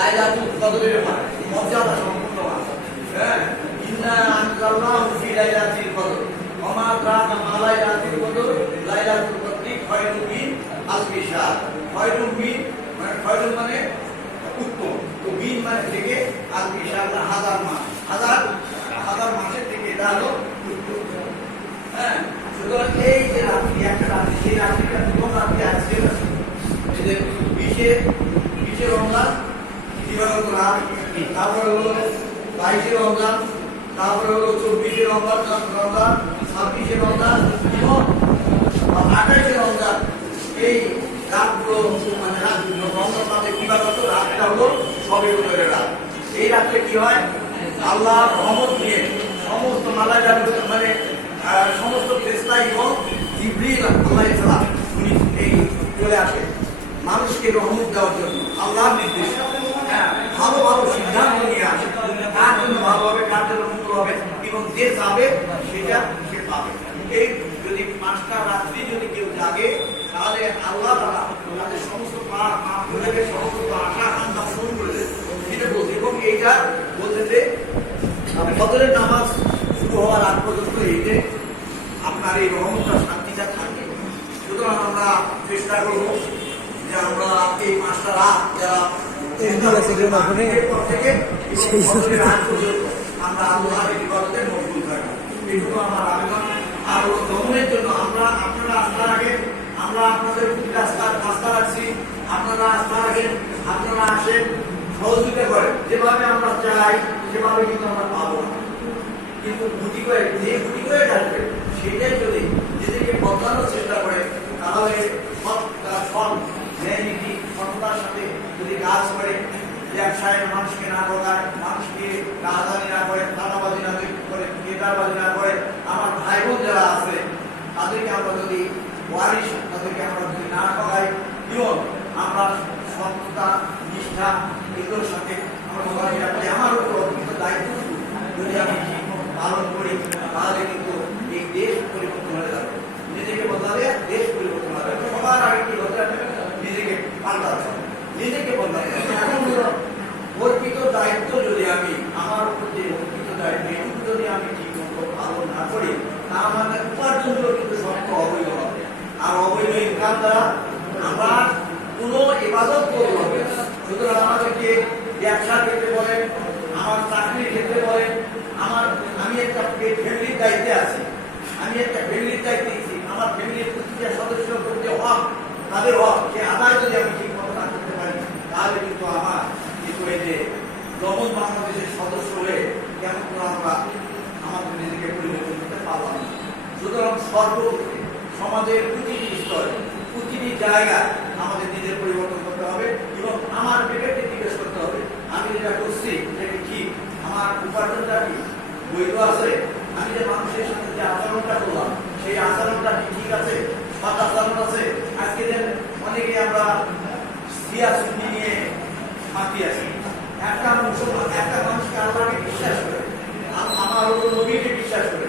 লাইলাতুল কদরের মাস, মর্যাদা সম্পন্ন মাস। হ্যাঁ, ইন্না আনজালনাহু ফি লাইলাতিল কদর ওয়া মা আদরাকা মা লাইলাতুল কদর লাইলাতুল কদরি খায়রুম মিন আলফি শাহর। খায়রুম মিন মানে খায়রুম মানে উত্তম, তো মিন মানে থেকে, আলফি শাহর হাজার মাস, হাজার মাসের থেকে এটা হলো উত্তম। হ্যাঁ, সুতরাং এই যে রাত্রি, একটা রাত্রি, সেই রাত্রিটা প্রথম রাত্রি আজকে এদের বিশে রমজান, দিবাগত রাত, তারপরে হলো 22 রমজান, তারপরে হলো 24 রমজান, 26 রমজান এবং 28 রমজান। এই রাতগুলো মানে রাতগুলো রমজান মাসে দিবাগত রাতটা হলো সবে কদরের রাত। এই রাত্রে কি হয়, আল্লাহ রহমত নিয়ে সমস্ত মালাইকা মানে সমস্ত ফেরেশতা এবং জিবরিল আলাইহিস সালাম উনি এই চলে আসে মানুষকে রহমত দেওয়ার জন্য, আল্লাহর নির্দেশ। হ্যাঁ, ভালো ভালো সিদ্ধান্ত নিয়ে আসে, কার জন্য ভালো হবে, কার জন্য মন্দ হবে, এবং যে যাবে সেটা সে পাবে। এই যদি 5টা রাত্রি যদি কেউ জাগে, তাহলে আল্লাহ তাআলা তাদের সমস্ত পাপ মাফ করে দেবে, সমস্ত আশা আকাঙ্ক্ষা পূরণ করে দেবে, এটা বলছে। এবং এইটা বলতে যে ফজরের নামাজ শুরু হওয়ার আগ পর্যন্ত এই যে আপনার এই রহমতটা, শান্তিটা থাকে। সুতরাং আমরা চেষ্টা করব যে আমরা এই 5টা রাত যারা আমরা আল্লাহর ইবাদতে মশগুল থাকবো, এইটুকু আমার আবেদন। আর দমনের জন্য আপনারা আস্থার আগে আমরা আপনাদের প্রতি আস্থা রাখছি, আপনারা আস্থা রাখেন, আপনারা আসেন, সহযোগিতা করেন। যেভাবে আমরা চাই সেভাবে কিন্তু আমরা পাবো না, কিন্তু গুটি করে যে গুটি করে থাকবে সেটাই যদি নিজেকে বদলানোর চেষ্টা করে, তাহলে সৎ ন্যায় নীতি সততার সাথে যদি কাজ করে, ব্যবসায় মানুষকে না ঠকায়, মানুষকে রাজধানী না করে, টাকাবাজি না করে, নেতাবাজি না করে, আমার ভাই বোন যারা আছে তাদেরকে আমরা যদি ওয়ারিশ, তাদেরকে আমরা যদি না ঠকাই এবং আমরা সততা নিষ্ঠা এগুলোর সাথে আমরা সবাই রাখলে আমার উপর অর্পিত দায়িত্ব যদি আমি পালন করি, তাহলে কিন্তু এই দেশ পরিবর্তন হয়ে যাবে। নিজেকে বদলালে দেশ পরিবর্তন হবে। সবার আগে কি হতে হবে, নিজেকে পাল্টাতে হবে, নিজেকে বদলাতে হবে। এখন অর্পিত দায়িত্ব যদি আমি, আমার উপর যে অর্পিত দায়িত্ব, এটুকু যদি আমি ঠিক মতো পালন না করি, তা আমাদের উপার্জনগুলো কিন্তু শক্ত অবৈধ হবে। আর অবৈধ ইনকাম দ্বারা আমরা কোনো ইবাদত করতে হবে। সুতরাং আমাদেরকে ব্যবসার ক্ষেত্রে বলেন, আমার চাকরির ক্ষেত্রে বলেন, আমি একটা ফ্যামিলির দায়িত্বে আছি, আমি একটা ফ্যামিলির দায়িত্বে আছি, আমার ফ্যামিলির প্রতিটা সদস্য যে হক, তাদের হক সে আদায় যদি আমি ঠিক মতো না করতে পারি, তাহলে কিন্তু আমার কিন্তু এই যে দমন বাংলাদেশের সদস্য হয়ে কেমন করে আমরা আমাদের নিজেকে পরিবর্তন করতে পারলাম না। সুতরাং সর্বক্ষেত্রে সমাজের প্রতিটি স্তরে, প্রতিটি জায়গায় আমাদের নিজের পরিবর্তন করতে হবে এবং আমার পেটেকে জিজ্ঞেস করতে হবে, আমি যেটা করছি সেটা ঠিক, আমার উপার্জনটা কি বৈধ আছে, আমি যে মানুষের সাথে যে আচরণটা করলাম সেই আচরণটা কি ঠিক আছে, সৎ আচরণ আছে। আজকে যে অনেকে আমরা সিয়া সুন্নি নিয়ে মাতি আছি, একটা মুসলমান একটা মানুষকে আল্লাহকে বিশ্বাস করে, আমার নবীকে বিশ্বাস করে,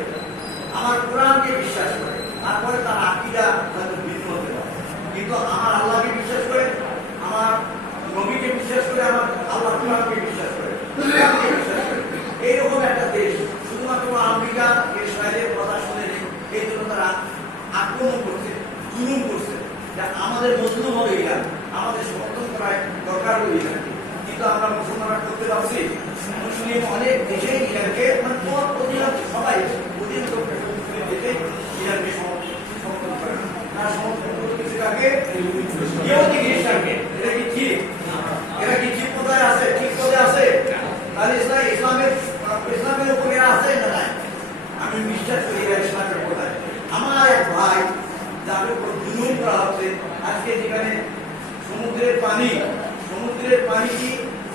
আমার কোরআনকে বিশ্বাস করে, তারপরে তার আকীদা হয়তো ভিন্ন হতে পারে, কিন্তু আমার আল্লাহকে বিশ্বাস করে, আমার নবীকে বিশ্বাস করে, আমার আল্লাহ কোরআনকে বিশ্বাস করে, এইরকম একটা দেশ শুধুমাত্র আমেরিকা ইসরায়েলের কথা শুনে নেই, এই জন্য তারা আক্রমণ করছে, জুলুম করছে। আমাদের মজলুম হবে ইরান, আমাদের সমর্থন করার দরকার হবে ইরানকে, কিন্তু আমরা মুসলমানরা করতে পারছি। মুসলিম অনেক দেশেই ইরানকে মানে অধিকাংশ সবাই অধিকাংশ দেশে ইরানকে সমর্থন করে না, তারা সমর্থন করতে সেটাকে ইহুদি খ্রিস্টানকে। এটা কি ঠিক? এরা কি ঠিক কোথায় আছে? ঠিক কোথায় আছে? তাহলে ইসলামের উপর এরা আছে না নাই? আমি বিশ্বাস করি এরা ইসলামের কোথায়। আমার এক ভাই যার উপর জুলুম করা হচ্ছে, আজকে যেখানে সমুদ্রের পানি কি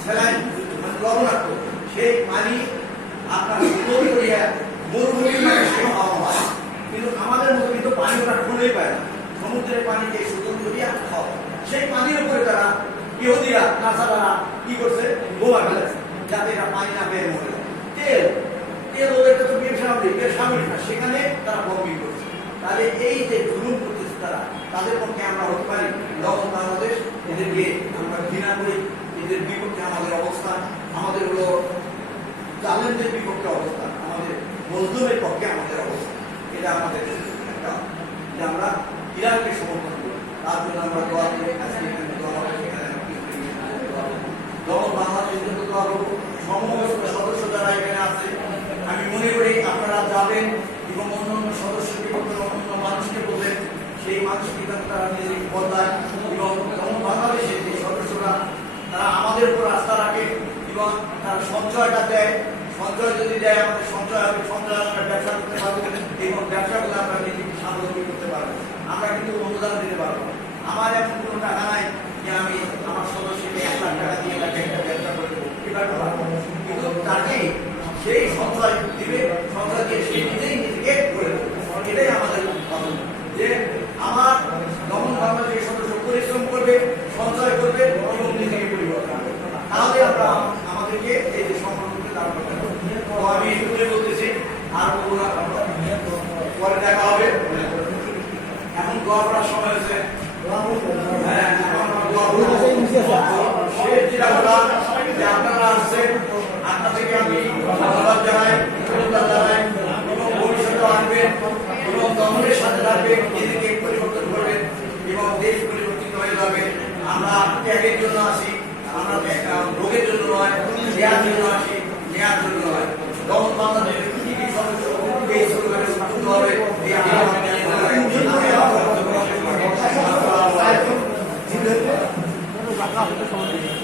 স্যালাইন মানে লবণাক্ত, সেই পানি আপনার মরুভূমির মানুষকে খাওয়া হয়, কিন্তু আমাদের মতো কিন্তু পানি ওরা খুলেই পায় না। সমুদ্রের পানিকে সুগন্ধ দিয়ে খাওয়া, সেই পানির উপরে তারা ইহুদিরা নাসারারা কি করছে, বোমা ফেলেছে যাতে এরা পানি না বের মরে। তেল ওদের তো এর সামিল না, সেখানে তারা বম্বিং করছে। তাহলে এই যে জুলুম করতেছে তারা, তাদের পক্ষে আমরা হতে পারি লবণ বাংলাদেশ, এদেরকে আমরা ঘৃণা করি, এদের বিপক্ষে আমাদের অবস্থান, আমাদের হলো জালেমদের বিপক্ষে অবস্থান, আমাদের মজলুমের পক্ষে আমাদের অবস্থান। এটা আমাদের একটা যে আমরা ইরানকে সমর্থন করি, তার জন্য আমরা দোয়া করি। আজকে এখানে দোয়া হবে, সেখানে দমন বাংলাদেশের জন্য দোয়া করবো। সমস্ত সদস্য যারা এখানে আছে, আমি মনে করি আপনারা যাবেন এবং অন্যান্য সদস্যকে বলবেন, অন্য মানুষকে বলবেন, সেই মানুষকে তারা নিজের বদলায় এবং দমন বাংলাদেশের যে সদস্যরা তারা আমাদের উপর আস্থা রাখে এবং তারা সঞ্চয়টা দেয়। সঞ্চয় যদি দেয়, আমাদের সঞ্চয় হবে, সঞ্চয় আমরা ব্যবসা করতে পারবো এবং ব্যবসা করলে আমরা নিজেকে স্বাবলম্বী করতে পারবো। আমরা কিন্তু অনুদান দিতে পারবো। আমার এখন কোনো টাকা নাই যে আমি আমার সদস্যকে 1 লাখ টাকা দিয়ে তাকে একটা ব্যবসা করে দেবো, কিন্তু তাকে সেই সঞ্চয় দিবে, সঞ্চয় দিয়ে সে নিজেই নিজেকে করে দেবে। এটাই আমাদের কথা, যে আমার দমন বাংলাদেশের সদস্য পরিশ্রম করবে, সঞ্চয় করবে এবং নিজেকে পরিবর্তন করবে, তাহলে আমরা আমাদেরকে এই যে সম্পর্ককে দাঁড় করতে হবে। তো আমি এটুকুই বলতেছি, আর পরে দেখা হবে। এখন দোয়া করার সময় হয়েছে। আপনারা আসছেন, আপনাদেরকে আমি ধন্যবাদ জানাই, শ্রদ্ধা জানাই এবং ভবিষ্যতে আসবেন এবং দমনের সাথে থাকবেন, নিজেকে পরিবর্তন করবেন এবং দেশ পরিবর্তিত হয়ে যাবে। আমরা ত্যাগের জন্য আসি, আমরা রোগের জন্য নয়, দেওয়ার জন্য আসি, নেওয়ার জন্য